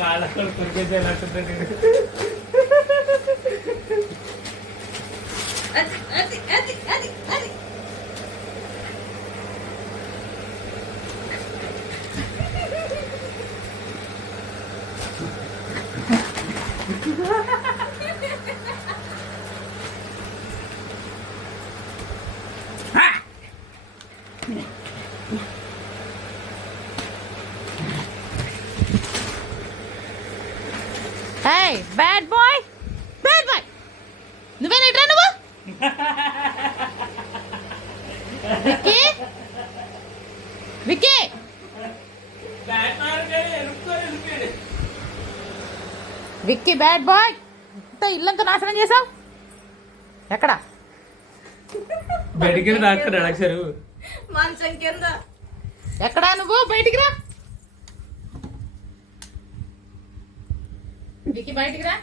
కాళ్ళ కొరికేసేలాంటుంది. Hey, bad boy! Bad boy! నువ్వేనా ఇట్రా నువ్వు? విక్కీ? విక్కీ? విక్కీ బ్యాడ్ బాయ్, అంతా ఇల్లంతా నాశనం చేసావు. ఎక్కడ? బయటికి దాక్కున్నాడు అక్షరు. మంచం కింద. ఎక్కడా నువ్వు? బయటికి రా. విక్కీ బయటికి రా.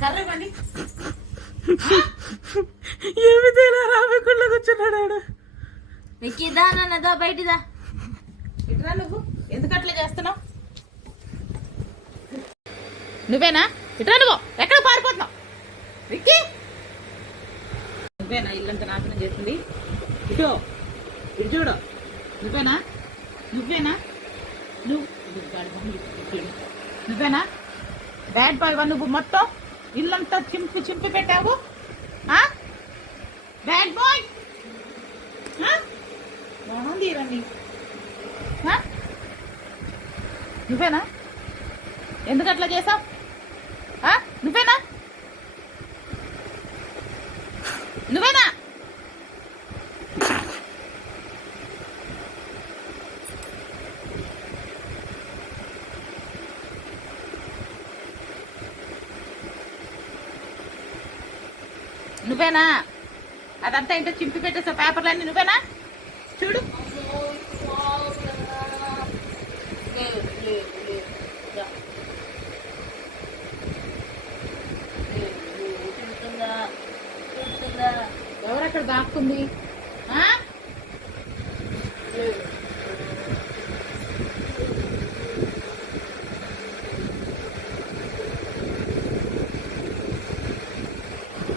కర్ర బండి. ఏమి రామకుండా కూర్చున్నాడు. విక్కీ దా నాన్నదా బయటిదా. ఇట్రా నువ్వు. ఎందుకు అట్లా చేస్తున్నావు? నువ్వేనా? ఇట్రా నువ్వు. ఎక్కడ పారిపోతున్నావు? విక్కీ నువ్వేనా ఇల్లంతా నాశనం చేస్తుంది? ఇటు ఇటు చూడు. నువ్వేనా? నువ్వేనా? నువ్వేనా బ్యాడ్ బాయ్ వా? నువ్వు మొత్తం ఇల్లంతా చింపి చింపి పెట్టావు. బ్యాడ్ బాయ్ బాగుంది రండి. నువ్వేనా? ఎందుకు అట్లా చేసావు? నువ్వేనా? నువ్వేనా? నువ్వేనా? అదంతా ఏంటో చింపి పెట్టేసా పేపర్లన్నీ. నువ్వేనా? చూడు. ఎవరక్కడ దాక్కుంది?